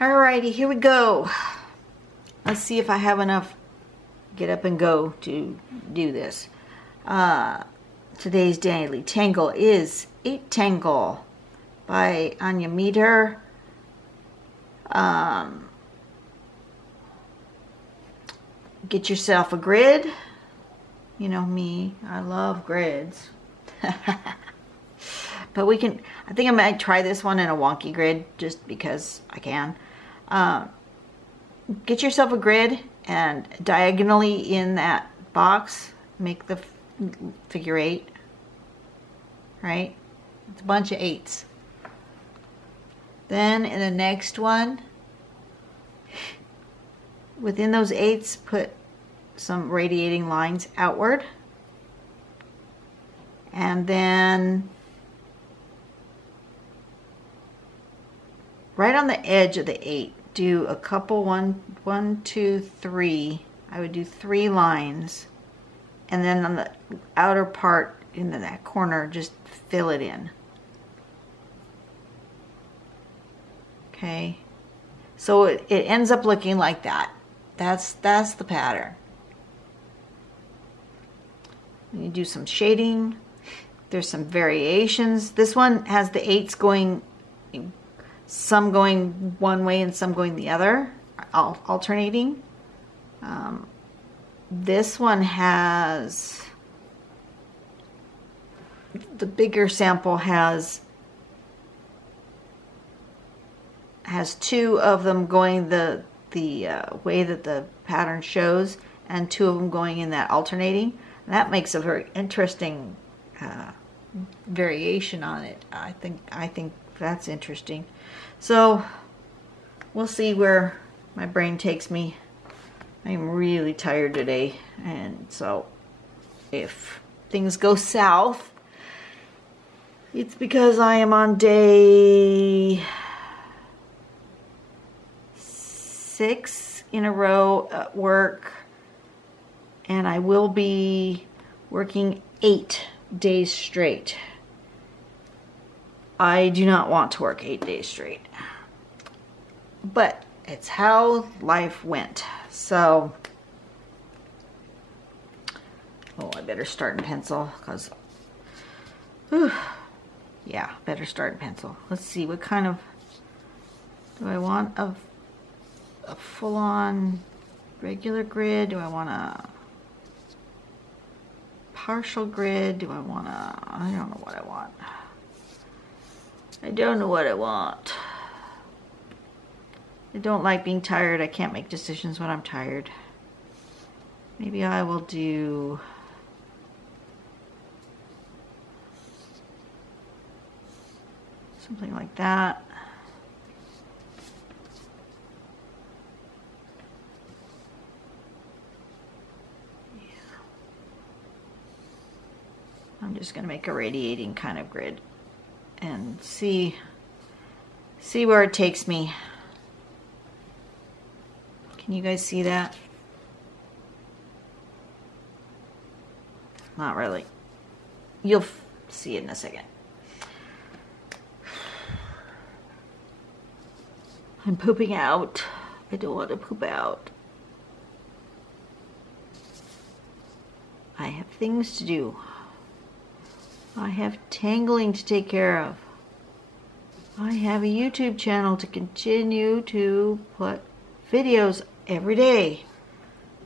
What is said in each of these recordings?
Alrighty, here we go. Let's see if I have enough get up and go to do this. Today's daily tangle is Eightangle by Anya Meter. Get yourself a grid. You know me, I love grids. But we can, I think I might try this one in a wonky grid just because I can. Get yourself a grid and diagonally in that box, make the figure 8, right? It's a bunch of 8s. Then in the next one, within those 8s, put some radiating lines outward. And then right on the edge of the 8, do a couple, one, 2, 3. I would do 3 lines. And then on the outer part, in that corner, just fill it in. Okay. So it ends up looking like that. That's the pattern. You do some shading. There's some variations. This one has the 8s going, some going one way and some going the other, alternating. This one has, the bigger sample has 2 of them going the way that the pattern shows, and 2 of them going in that alternating. And that makes a very interesting variation on it. I think that's interesting. So we'll see where my brain takes me. I'm really tired today, and so if things go south, it's because I am on day 6 in a row at work, and I will be working 8 days straight. I do not want to work 8 days straight, but it's how life went. So, oh, I better start in pencil, because, yeah, better start in pencil. Let's see, what kind of, do I want a full-on regular grid? Do I want a partial grid? Do I want a, I don't know what I want. I don't know what I want. I don't like being tired. I can't make decisions when I'm tired. Maybe I will do something like that. Yeah. I'm just going to make a radiating kind of grid and see where it takes me. Can you guys see that? Not really. You'll see it in a second. I'm pooping out. I don't want to poop out. I have things to do. I have tangling to take care of. I have a YouTube channel to continue to put videos every day.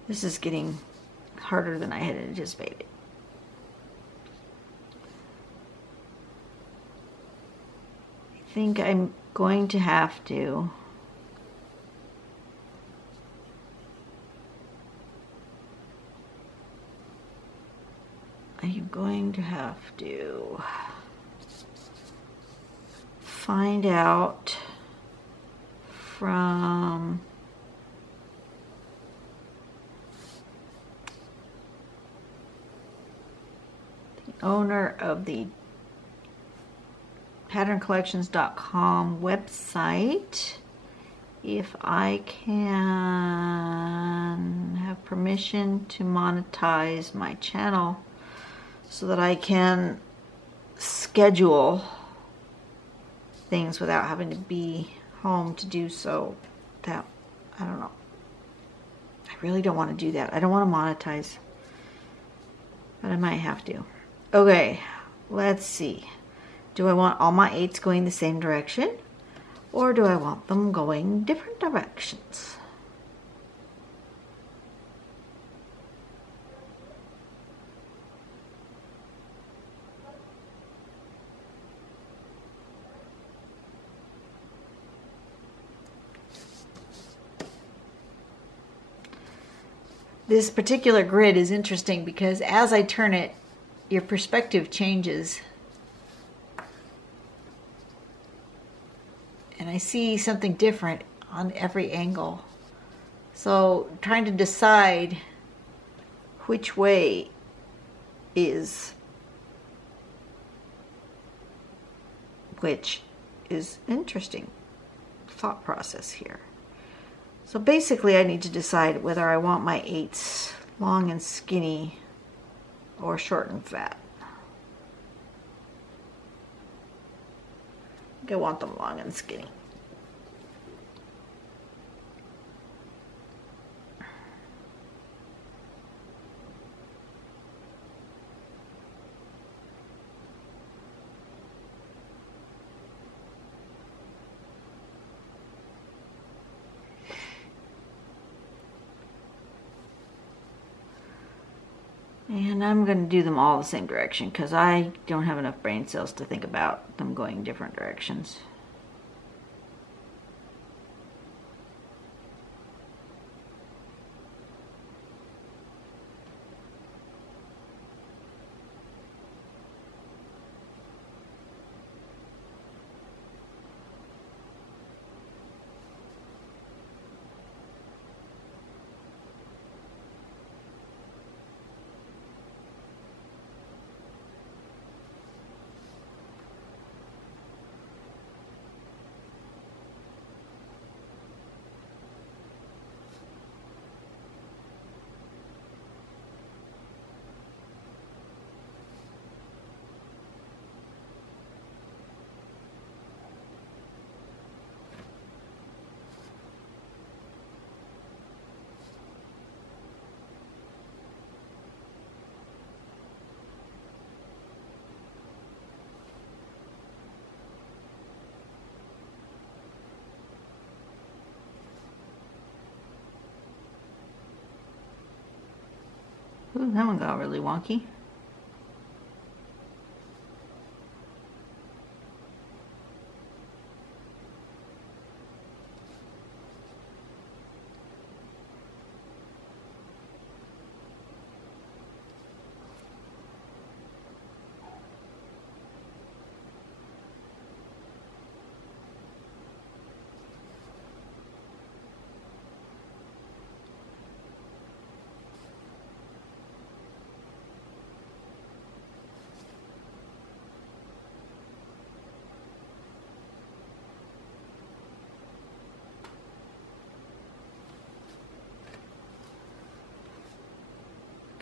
This is getting harder than I had anticipated. I think I'm going to have to find out from the owner of the patterncollections.com website if I can have permission to monetize my channel so that I can schedule things without having to be home to do so. That, I don't know. I really don't want to do that. I don't want to monetize, but I might have to. Okay, let's see. Do I want all my 8s going the same direction, or do I want them going different directions? This particular grid is interesting because as I turn it, your perspective changes. And I see something different on every angle. So trying to decide which way is which is interesting thought process here. So basically I need to decide whether I want my 8s long and skinny or short and fat. I think I want them long and skinny. And I'm going to do them all the same direction because I don't have enough brain cells to think about them going different directions. Ooh, that one got really wonky.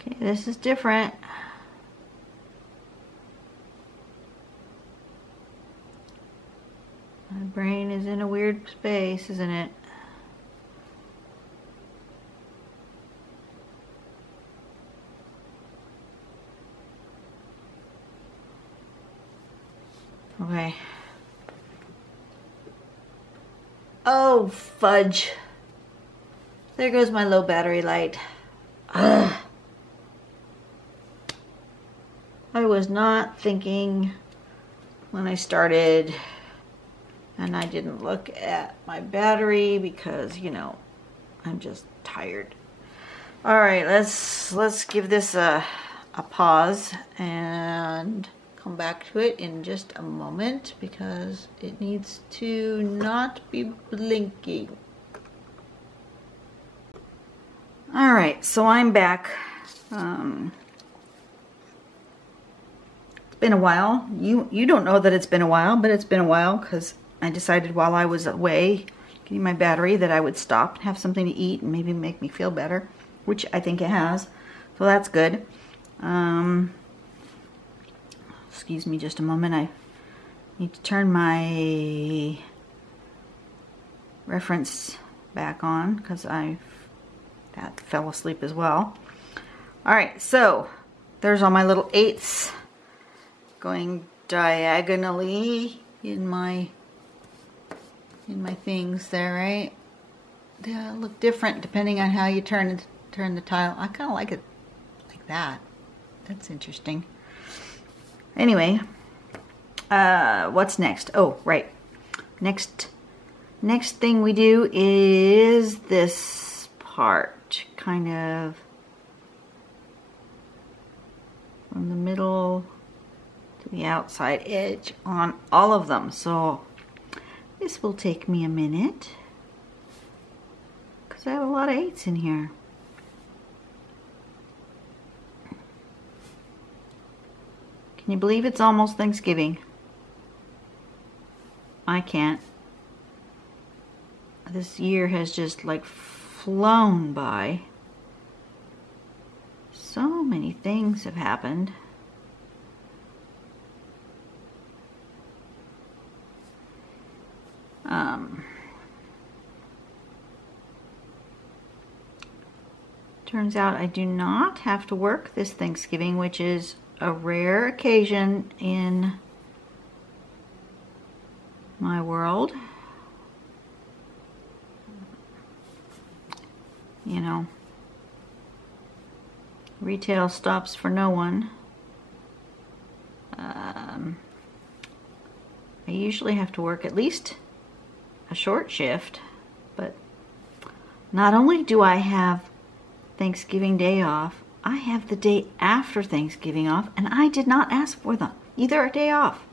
Okay, this is different. My brain is in a weird space, isn't it? Okay. Oh, fudge. There goes my low battery light. Ugh. I was not thinking when I started, and I didn't look at my battery because, you know, I'm just tired. All right, let's give this a pause and come back to it in just a moment because it needs to not be blinking. All right, so I'm back. It's been a while. You don't know that it's been a while, but it's been a while because I decided while I was away getting my battery that I would stop and have something to eat and maybe make me feel better, which I think it has. So that's good. Excuse me just a moment. I need to turn my reference back on because I fell asleep as well. All right, so there's all my little 8s going diagonally in my things there, right? They look different depending on how you turn the tile. I kind of like it like that. That's interesting. Anyway, what's next? Oh, right. Next thing we do is this part, kind of from the middle to the outside edge on all of them. So this will take me a minute because I have a lot of 8s in here. Can you believe it's almost Thanksgiving? I can't. This year has just like flown by. So many things have happened. Turns out I do not have to work this Thanksgiving, which is a rare occasion in my world. You know, retail stops for no one. I usually have to work at least a short shift, but not only do I have Thanksgiving Day off, I have the day after Thanksgiving off, and I did not ask for them either a day off.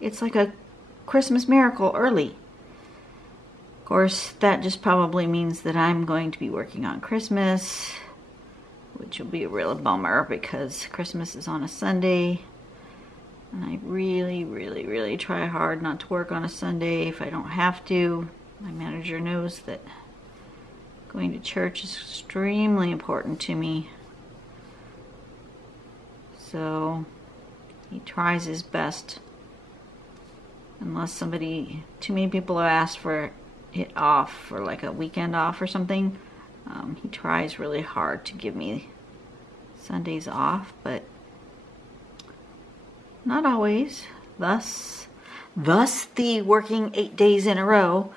It's like a Christmas miracle early. Of course, that just probably means that I'm going to be working on Christmas, which will be a real bummer because Christmas is on a Sunday. And I really, really, really try hard not to work on a Sunday if I don't have to. My manager knows that going to church is extremely important to me. So he tries his best. Unless too many people have asked for it off, for like a weekend off or something, he tries really hard to give me Sundays off, but not always. Thus the working 8 days in a row.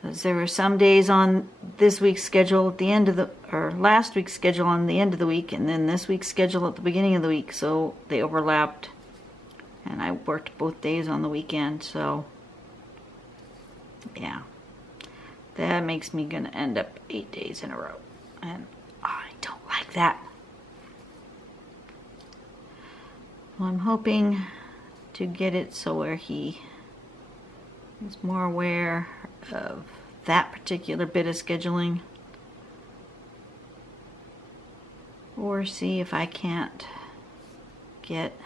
Because there were some days on this week's schedule at the end of or last week's schedule on the end of the week, and then this week's schedule at the beginning of the week, so they overlapped. And I worked both days on the weekend, so yeah. That makes me gonna end up 8 days in a row. And I don't like that. Well, I'm hoping to get it so where he is more aware of that particular bit of scheduling. Or see if I can't get,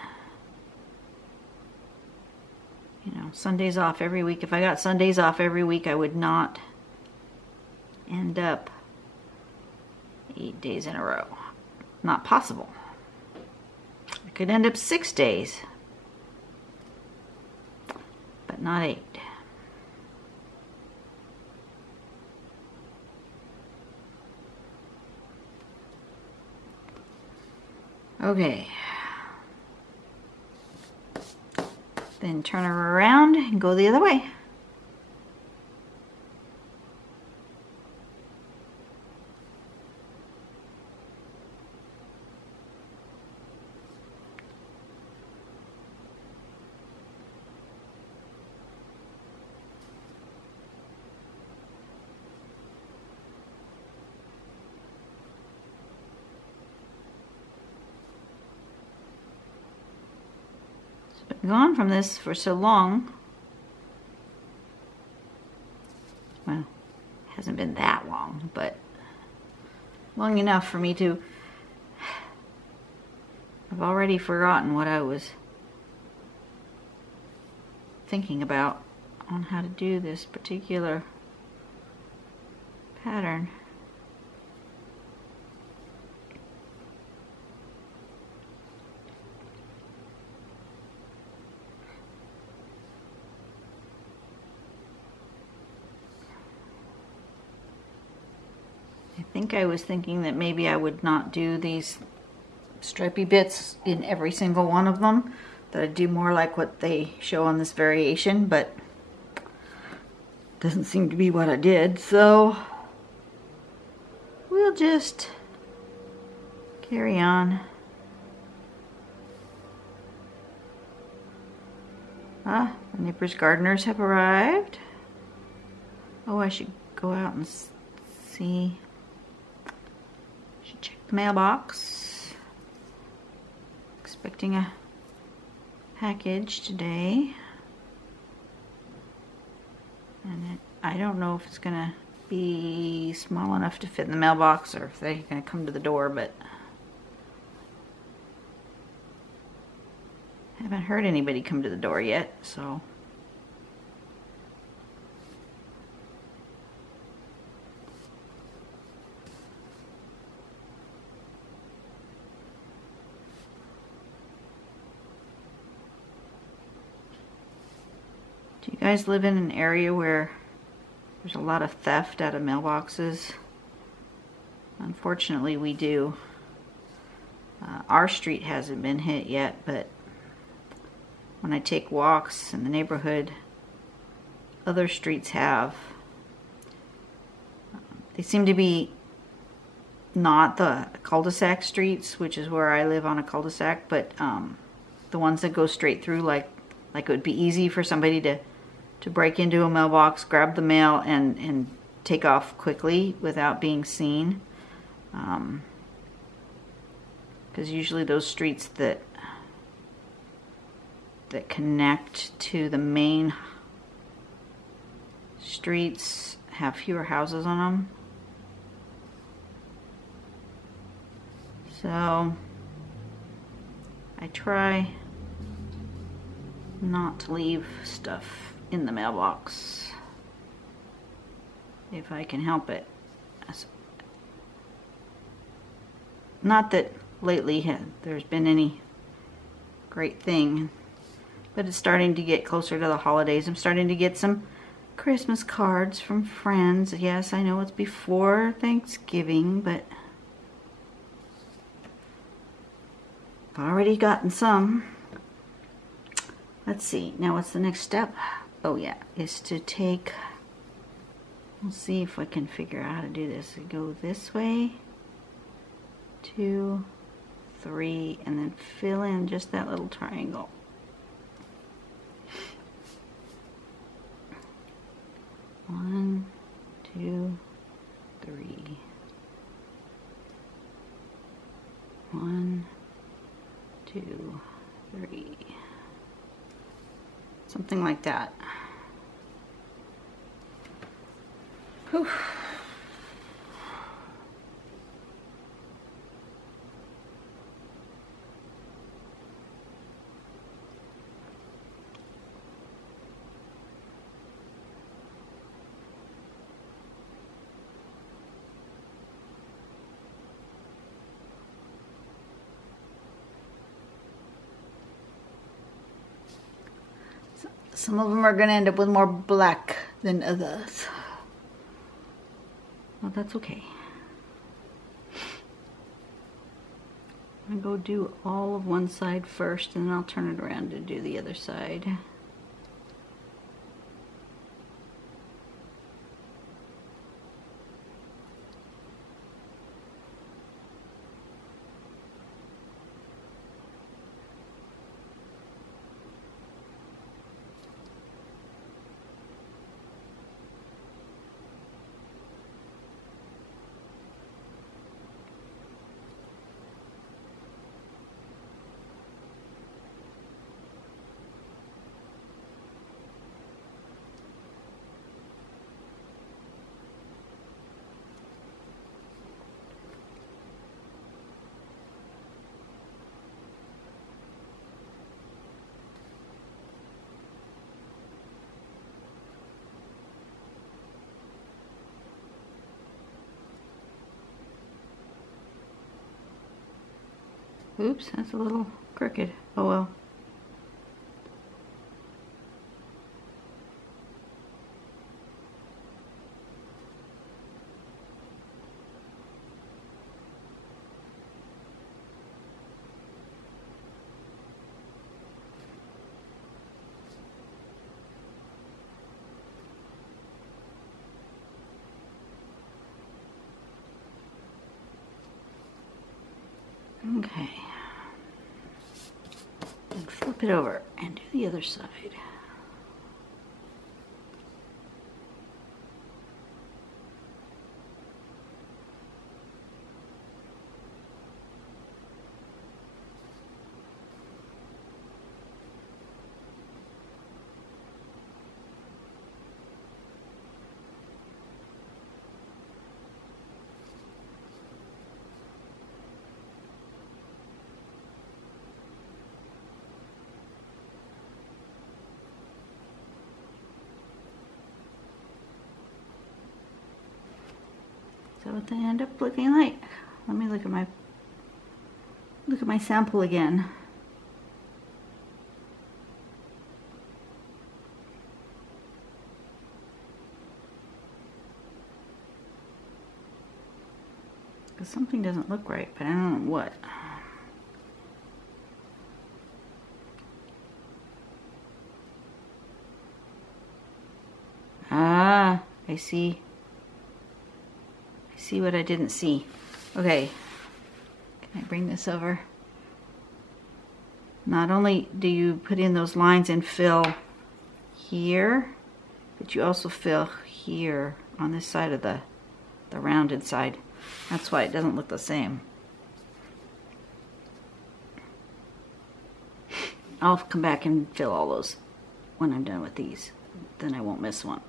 Sundays off every week. If I got Sundays off every week, I would not end up 8 days in a row. Not possible. I could end up 6 days, but not 8. Okay. Then turn her around and go the other way. Gone from this for so long. Well, it hasn't been that long, but long enough for me to. I've already forgotten what I was thinking about on how to do this particular pattern. think I was thinking that maybe I would not do these stripy bits in every single one of them, that I'd do more like what they show on this variation, but doesn't seem to be what I did, so we'll just carry on. Ah, the neighbor's gardeners have arrived. Oh, I should go out and see. Should check the mailbox. Expecting a package today. And I don't know if it's gonna be small enough to fit in the mailbox or if they're gonna come to the door, but I haven't heard anybody come to the door yet, so. Do you guys live in an area where there's a lot of theft out of mailboxes? Unfortunately, we do. Our street hasn't been hit yet, but when I take walks in the neighborhood, other streets have. They seem to be not the cul-de-sac streets, which is where I live on a cul-de-sac, but the ones that go straight through, like it would be easy for somebody to break into a mailbox, grab the mail, and take off quickly without being seen. Because usually those streets that connect to the main streets have fewer houses on them. So I try not to leave stuff in the mailbox if I can help it. Not that lately there's been any great thing, but it's starting to get closer to the holidays. I'm starting to get some Christmas cards from friends. Yes, I know it's before Thanksgiving, but I've already gotten some. Let's see, now what's the next step? Oh yeah, is to take, we'll see if I can figure out how to do this. Go this way, 2, 3, and then fill in just that little triangle. One, 2, 3. 1, 2, 3. Something like that. Whew. Some of them are going to end up with more black than others. Well, that's okay. I'm going to go do all of one side first, and then I'll turn it around to do the other side. Oops, that's a little crooked. Oh well. Okay. And flip it over and do the other side. Is that what they end up looking like? Let me look at my sample again. Because something doesn't look right, but I don't know what. Ah, I see. See what I didn't see. Okay, can I bring this over? Not only do you put in those lines and fill here, but you also fill here on this side of the rounded side. That's why it doesn't look the same. I'll come back and fill all those when I'm done with these. Then I won't miss one.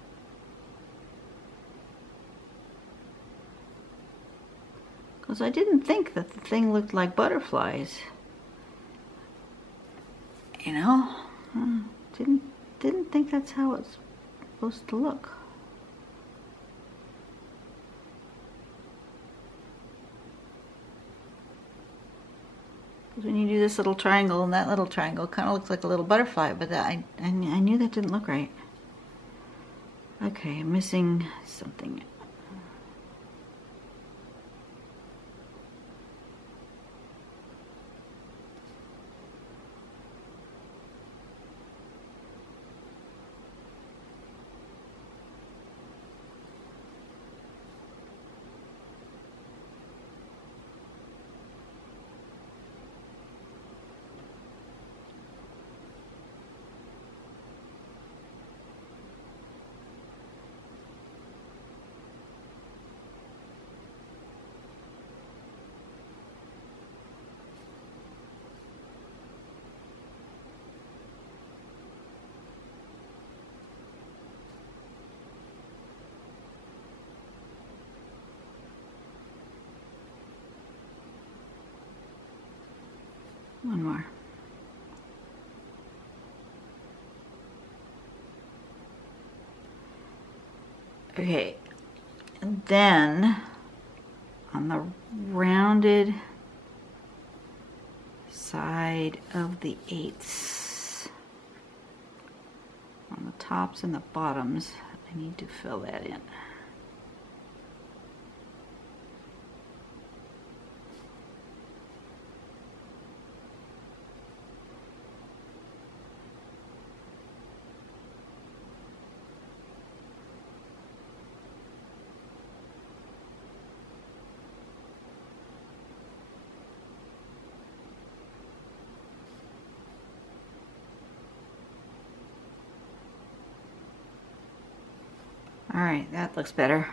Because I didn't think that the thing looked like butterflies. You know, didn't think that's how it's supposed to look. Because when you do this little triangle and that little triangle, it kind of looks like a little butterfly, but I knew that didn't look right. Okay, I'm missing something. One more. Okay, and then on the rounded side of the eighths, on the tops and the bottoms, I need to fill that in. All right, that looks better.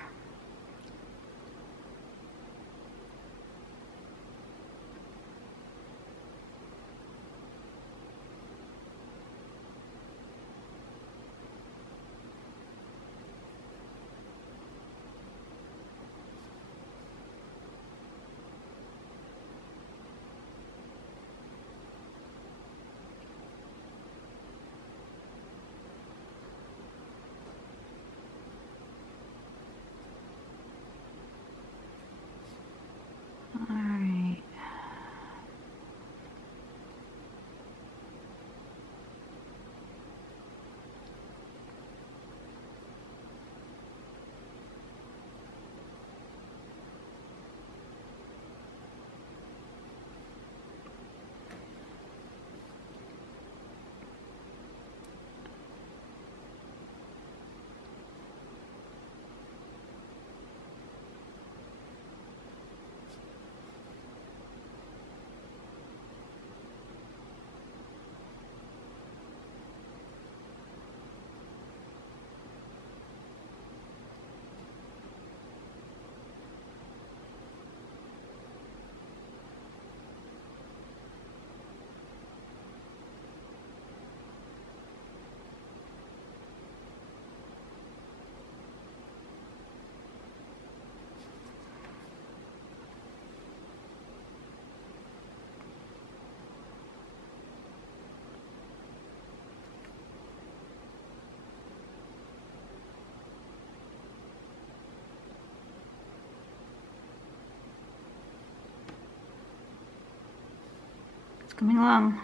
It's coming along.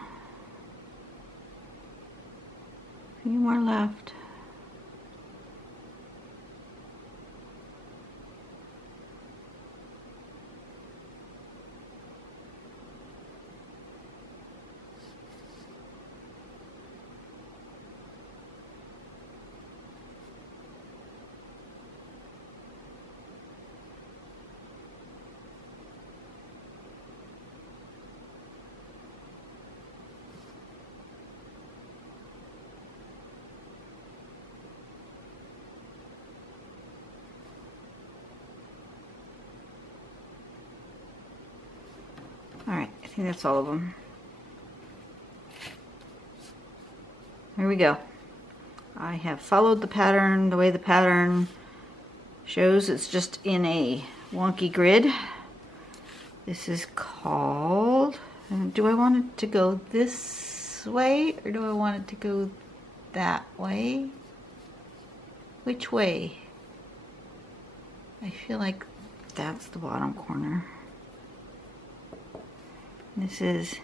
A few more left. Alright, I think that's all of them. Here we go. I have followed the pattern the way the pattern shows. It's just in a wonky grid. This is called, do I want it to go this way or do I want it to go that way? Which way? I feel like that's the bottom corner. This is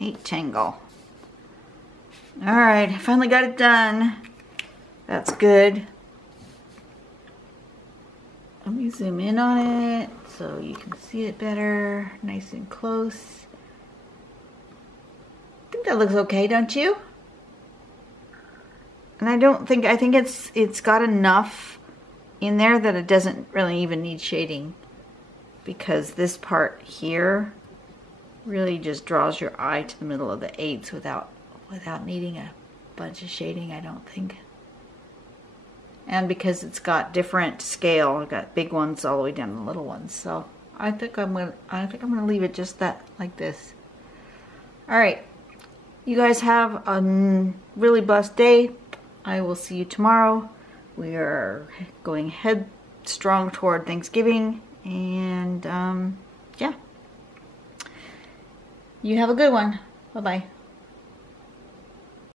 Eightangle. All right, I finally got it done. That's good. Let me zoom in on it so you can see it better, nice and close. I think that looks okay, don't you? And I think it's got enough in there that it doesn't really even need shading, because this part here really just draws your eye to the middle of the eighths without needing a bunch of shading, I don't think. And because it's got different scale, I've got big ones all the way down to little ones. So I think I'm gonna leave it just like this. All right, you guys have a really blessed day. I will see you tomorrow. We are going headstrong toward Thanksgiving, and yeah. You have a good one. Bye-bye.